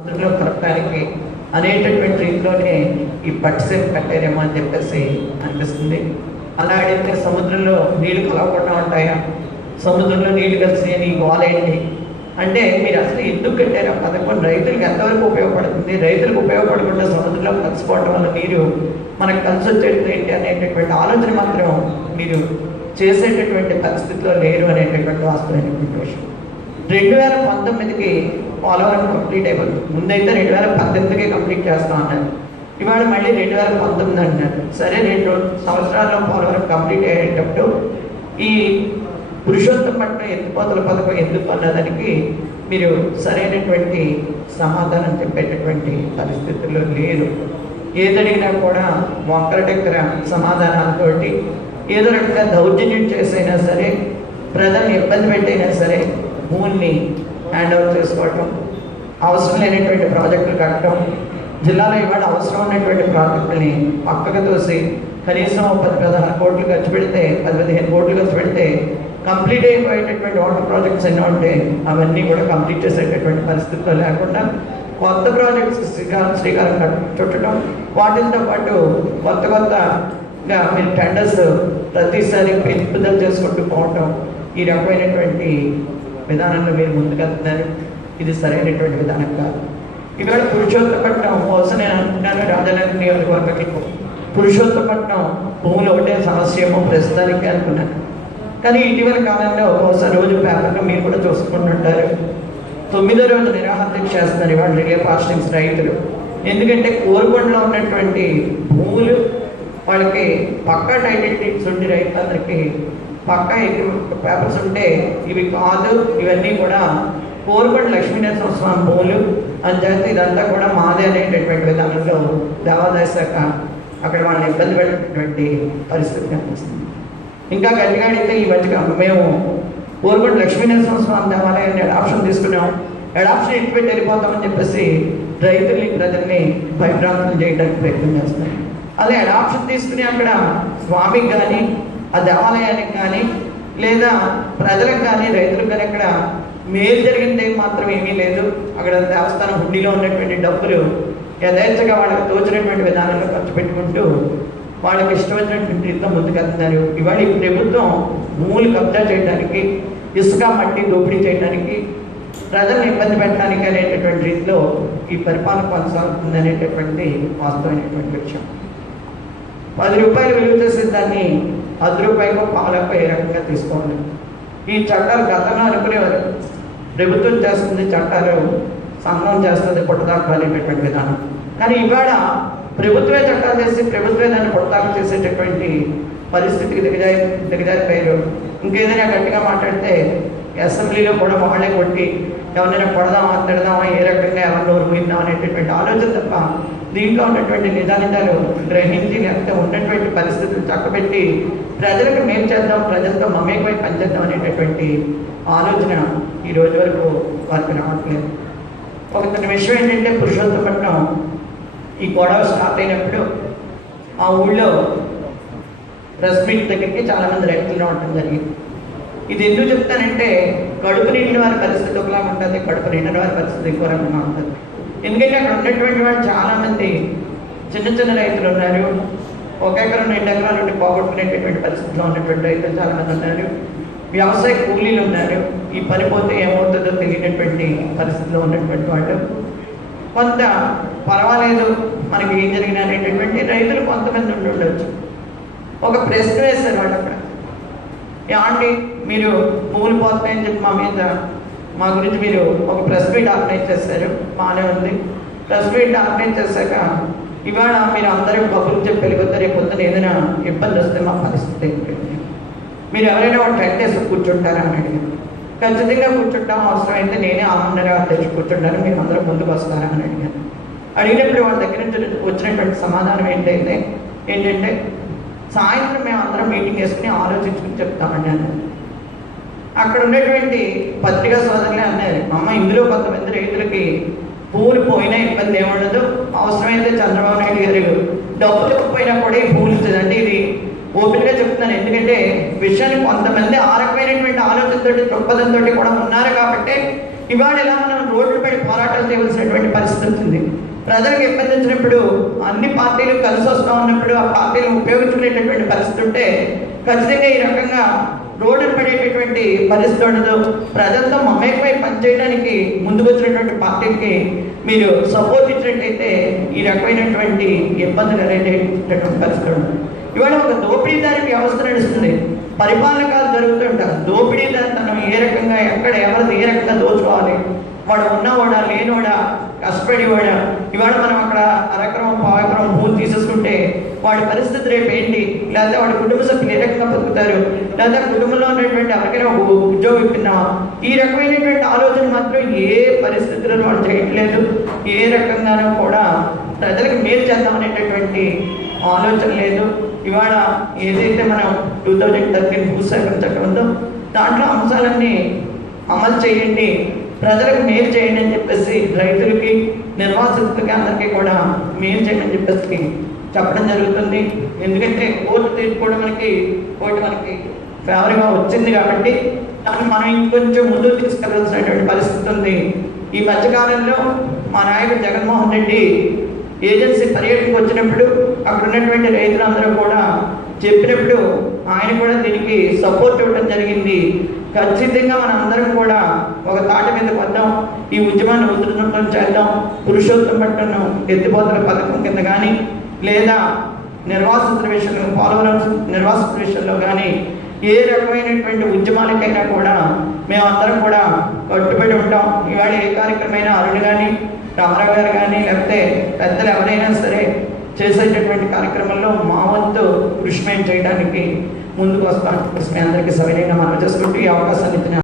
అందులో కలపడానికి అనేటటువంటి రీతిలోనే ఈ పట్టిసేపు కట్టారేమో అని చెప్పేసి అనిపిస్తుంది. అలా అడిగితే సముద్రంలో నీళ్ళు కలవకుండా ఉంటాయా? సముద్రంలో నీళ్ళు కలిసి ఈ గోలేంటి అంటే మీరు అసలు ఎందుకు కట్టారు? ఆ పథకం రైతులకు ఎంతవరకు ఉపయోగపడుతుంది? రైతులకు ఉపయోగపడకుండా సముద్రంలో కలిసిపోవడం వల్ల నీరు మనకు కలిసి వచ్చేది ఏంటి అనేటటువంటి ఆలోచన మాత్రం మీరు చేసేటటువంటి పరిస్థితిలో లేరు అనేటటువంటి వాస్తవమైనటువంటి విషయం. రెండు వేల పంతొమ్మిదికి పోలవరం కంప్లీట్ అయిపోతుంది ముందైతే రెండు వేల పద్దెనిమిదికే కంప్లీట్ చేస్తాం అన్నారు. ఇవాళ మళ్ళీ రెండు వేల పంతొమ్మిది అంటున్నారు. సరే రెండు సంవత్సరాల్లో పోలవరం కంప్లీట్ అయ్యేటప్పుడు ఈ పురుషోత్తపట్నం ఎత్తిపోతల పథకం ఎందుకు అన్నదానికి మీరు సరైనటువంటి సమాధానం చెప్పేటటువంటి పరిస్థితుల్లో లేరు. ఏదడిగినా కూడా ఒక్కర దగ్గర సమాధానాలతోటి ఏదో రకంగా దౌర్జన్యం చేసైనా సరే ప్రజల్ని ఇబ్బంది పెట్టైనా సరే భూమిని హ్యాండ్ ఓవర్ చేసుకోవటం అవసరం లేనటువంటి ప్రాజెక్టులు కట్టడం జిల్లాలో ఇవాళ అవసరం ఉన్నటువంటి ప్రాజెక్టుల్ని పక్కకు తోసి కనీసం పది పదహారు కోట్లు ఖర్చు పెడితే పది పదిహేను కోట్లు ఖర్చు పెడితే కంప్లీట్ అయిపోయేటటువంటి వాటర్ ప్రాజెక్ట్స్ ఎన్నో ఉంటే అవన్నీ కూడా కంప్లీట్ చేసేటటువంటి పరిస్థితుల్లో లేకుండా కొత్త ప్రాజెక్ట్స్ శ్రీకారం శ్రీకారం చుట్టడం వాటితో పాటు కొత్త కొత్తగా మీరు టెండర్స్ ప్రతిసారి పెంపుదల చేసుకుంటూ పోవటం ఈ రకమైనటువంటి విధానంలో మీరు ముందుకెళ్తున్నారు ఇది సరైనటువంటి విధానం కాదు. ఇక్కడ పురుషోత్తపట్నం కోసం నేను అనుకున్నాను రాజనగర్ నియోజకవర్గంలో పురుషోత్తపట్నం భూములు ఒకటే సమస్యమో ప్రస్తుతానికి అనుకున్నాను. కానీ ఇటీవల కాలంలో ఒక్కోసారి రోజు పేపర్లో మీరు కూడా చూసుకుంటుంటారు. తొమ్మిదో రోజు నిరాహారం చేస్తున్నారు ఇవాళ రిలే ఫాస్టింగ్స్ రైతులు. ఎందుకంటే కోరుకొండలో ఉన్నటువంటి భూములు వాళ్ళకి పక్కా టైటిల్స్ ఉండి రైతులందరికీ పక్క పేపర్స్ ఉంటే ఇవి కాదు ఇవన్నీ కూడా కోరుకొండ లక్ష్మీనరసింహ స్వామి భూములు అని చేస్తే ఇదంతా కూడా మాదే అనేటటువంటి విధానంలో దేవాదాయ శాఖ అక్కడ వాళ్ళని ఇబ్బంది పెట్టినటువంటి పరిస్థితి కనిపిస్తుంది. ఇంకా గట్టిగా అడిగితే ఈ మధ్య మేము కోరుకొండ లక్ష్మీనరసింహ స్వామి దేవాలయాన్ని అడాప్షన్ తీసుకున్నాం. అడాప్షన్ ఇంటి పెట్టి వెళ్ళిపోతామని చెప్పేసి రైతుల్ని ప్రజల్ని భయభ్రాంతులు చేయడానికి ప్రయత్నం చేస్తారు అదే అడాప్షన్ తీసుకుని అక్కడ స్వామికి కానీ ఆ దేవాలయానికి కానీ లేదా ప్రజలకు కానీ రైతులకు కానీ అక్కడ మేలు జరిగింది మాత్రం ఏమీ లేదు. అక్కడ దేవస్థానం హుండీలో ఉన్నటువంటి డబ్బులు యథేచ్ఛగా వాళ్ళకి తోచినటువంటి విధానంలో ఖర్చు పెట్టుకుంటూ వాళ్ళకి ఇష్టమైనటువంటి రీతిలో ముందుకెళ్తున్నారు. ఇవాళ ఈ ప్రభుత్వం భూములు కబ్జా చేయడానికి ఇసుక మట్టి దోపిడీ చేయడానికి ప్రజలను ఇబ్బంది పెట్టడానికి అనేటటువంటి రీతిలో ఈ పరిపాలన కొనసాగుతుంది అనేటటువంటి వాస్తవమైనటువంటి విషయం. పది రూపాయలు విలువ చేసే దాన్ని పది రూపాయలకు పాలకు ఏ రకంగా తీసుకోండి. ఈ చట్టాలు గతంలో అనుకునేవారు. ప్రభుత్వం చేస్తుంది చట్టాలు సంఘం చేస్తుంది పుట్టదాకు అనేటటువంటి విధానం. కానీ ఇవాళ ప్రభుత్వమే చట్టాలు చేసి ప్రభుత్వమే దాన్ని పుట్టదాకు చేసేటటువంటి పరిస్థితికి దిగజారి దిగజారిపోయారు. ఇంకేదైనా గట్టిగా మాట్లాడితే అసెంబ్లీలో కూడా వాళ్ళే కొట్టి ఎవరైనా కొడదామా తిడదామా ఏ రకంగా ఎవరు నోరు అనేటటువంటి ఆలోచన తప్ప దీంట్లో ఉన్నటువంటి నిజానిజాలు గ్రహించి లేకపోతే ఉన్నటువంటి పరిస్థితులు చక్కబెట్టి ప్రజలకు మేం చేద్దాం ప్రజలతో మమేకమై పనిచేద్దాం అనేటటువంటి ఆలోచన ఈ రోజు వరకు వారికి రావట్లేదు. ఒక విషయం ఏంటంటే పురుషోత్తపట్నం ఈ గొడవ స్టార్ట్ అయినప్పుడు ఆ ఊళ్ళో ప్రెస్ మీట్ దగ్గరికి చాలామంది రైతులు రావడం జరిగింది. ఇది ఎందుకు చెప్తానంటే కడుపు నిండిన వారి పరిస్థితి ఒకలాగా ఉంటుంది కడుపు నిండిన వారి పరిస్థితి ఇంకో రకంగా ఉంటుంది. ఎందుకంటే అక్కడ ఉన్నటువంటి వాళ్ళు చాలామంది చిన్న చిన్న రైతులు ఉన్నారు. ఒక ఎకరం రెండు ఎకరాల నుండి పోగొట్టుకునేటటువంటి పరిస్థితిలో ఉన్నటువంటి రైతులు చాలామంది ఉన్నారు. వ్యవసాయ కూలీలు ఉన్నారు. ఈ పని పోతే ఏమవుతుందో తెలియనటువంటి పరిస్థితిలో ఉన్నటువంటి వాళ్ళు. కొంత పర్వాలేదు మనకి ఏం జరిగినా అనేటటువంటి రైతులు కొంతమంది ఉండి ఉండొచ్చు. ఒక ప్రశ్న వేశారు వాళ్ళు అక్కడ. ఏమండి మీరు భూములు పోతున్నాయని చెప్పి మా మీద మా గురించి మీరు ఒక ప్రెస్ మీట్ ఆర్గనైజ్ చేశారు. బాగానే ఉంది. ప్రెస్ మీట్ ఆర్గనైజ్ చేశాక ఇవాళ మీరు అందరూ కబుర్లు చెప్పి వెళ్ళిపోతే రేపు పొద్దున ఏదైనా ఇబ్బంది వస్తే మా పరిస్థితి ఏంటి మీరు ఎవరైనా ఒక టెంట్ వేసి కూర్చుంటారా అని అడిగారు. ఖచ్చితంగా కూర్చుంటాం అవసరం అయితే నేనే ఆనందంగా తెచ్చి కూర్చుంటాను మీరు అందరూ ముందుకు వస్తారా అని అడిగాను అడిగినప్పుడు వాళ్ళ దగ్గర నుంచి వచ్చినటువంటి సమాధానం ఏంటంటే ఏంటంటే సాయంత్రం మేము అందరం మీటింగ్ వేసుకుని ఆలోచించుకుని చెప్తామండి అన్నారు. అక్కడ ఉండేటువంటి పత్రికా సోదరులే అన్నారు. అమ్మ ఇందులో కొంతమంది రైతులకి పూలు పోయినా ఇబ్బంది ఏముండదు అవసరమైతే చంద్రబాబు నాయుడు గారు డబ్బు పోయినా కూడా ఈ పూలు ఇస్తుందండి ఇది. ఓపెన్గా చెప్తున్నాను ఎందుకంటే విషయాన్ని కొంతమంది ఆ రకమైనటువంటి ఆలోచనతో దృక్పథంతో కూడా ఉన్నారు కాబట్టి ఇవాళ ఎలా మనం రోడ్లు పడి పోరాటాలు చేయవలసినటువంటి పరిస్థితి వచ్చింది ప్రజలకు ఇబ్బంది వచ్చినప్పుడు అన్ని పార్టీలు కలిసి వస్తూ ఉన్నప్పుడు ఆ పార్టీలు ఉపయోగించుకునేటటువంటి పరిస్థితి ఉంటే ఖచ్చితంగా ఈ రకంగా రోడ్డు పడేటటువంటి పరిస్థితులు ఉండదు. ప్రజలతో మమేకమై పనిచేయడానికి ముందుకు వచ్చినటువంటి పార్టీకి మీరు సపోర్ట్ ఇచ్చినట్టయితే ఈ రకమైనటువంటి ఇబ్బందులు అనేటటువంటి పరిస్థితులు ఇవాళ ఒక దోపిడీదారి వ్యవస్థ నడుస్తుంది. పరిపాలకాలు జరుగుతుంటారు దోపిడీదారితనం ఏ రకంగా ఎక్కడ ఎవరిది ఏ రకంగా దోచుకోవాలి? వాడు ఉన్నవాడా లేనివాడా కష్టపడేవాడా? ఇవాళ మనం వాడి పరిస్థితి రేపు ఏంటి? లేదా వాడి కుటుంబ సభ్యులు ఏ రకంగా బతుకుతారు? లేదా కుటుంబంలో ఉన్నటువంటి ఎవరికైనా ఒక ఉద్యోగం ఇప్పినావా ఈ రకమైనటువంటి ఆలోచన మాత్రం ఏ పరిస్థితులను వాడు చేయట్లేదు. ఏ రకంగానూ కూడా ప్రజలకు మేలు చేద్దామనేటటువంటి ఆలోచన లేదు. ఇవాళ ఏదైతే మనం టూ థౌజండ్ థర్టీన్ భూసేకరణ చట్టం ఉందో దాంట్లో అంశాలన్నీ అమలు చేయండి. ప్రజలకు మేలు చేయండి అని చెప్పేసి రైతులకి నిర్వాసితులకి అందరికీ కూడా మేలు చేయమని చెప్పేసి చెప్పడం జరుగుతుంది. ఎందుకంటే కోర్టు తీర్పు కూడా మనకి కోర్టు మనకి ఫేవర్గా వచ్చింది కాబట్టి దాన్ని మనం ఇంకొంచెం ముందుకు తీసుకెళ్ళాల్సినటువంటి పరిస్థితి ఉంది. ఈ మధ్యకాలంలో మా నాయకుడు జగన్మోహన్ రెడ్డి ఏజెన్సీ పర్యటనకు వచ్చినప్పుడు అక్కడ ఉన్నటువంటి రైతులందరూ కూడా చెప్పినప్పుడు ఆయన కూడా దీనికి సపోర్ట్ ఇవ్వడం జరిగింది. ఖచ్చితంగా మనందరం కూడా ఒక తాట మీద వద్దాం ఈ ఉద్యమాన్ని ఉధృతం చేద్దాం. పురుషోత్తం పట్టణం ఎత్తిపోతల పథకం కింద కానీ లేదా నిర్వాసితుల విషయంలో పోలవరం నిర్వాసితుల విషయంలో కానీ ఏ రకమైనటువంటి ఉద్యమాలకైనా కూడా మేమందరం కూడా కట్టుబడి ఉంటాం. ఇవాళ ఏ కార్యక్రమమైన అరుణ్ కానీ రామారావు గారు కానీ లేకపోతే పెద్దలు ఎవరైనా సరే చేసేటటువంటి కార్యక్రమంలో మా వంతు కృషి చేయడానికి ముందుకు వస్తాం. మీ అందరికీ సవినయంగా మనం చేసుకుంటూ ఈ అవకాశాన్ని ఇచ్చిన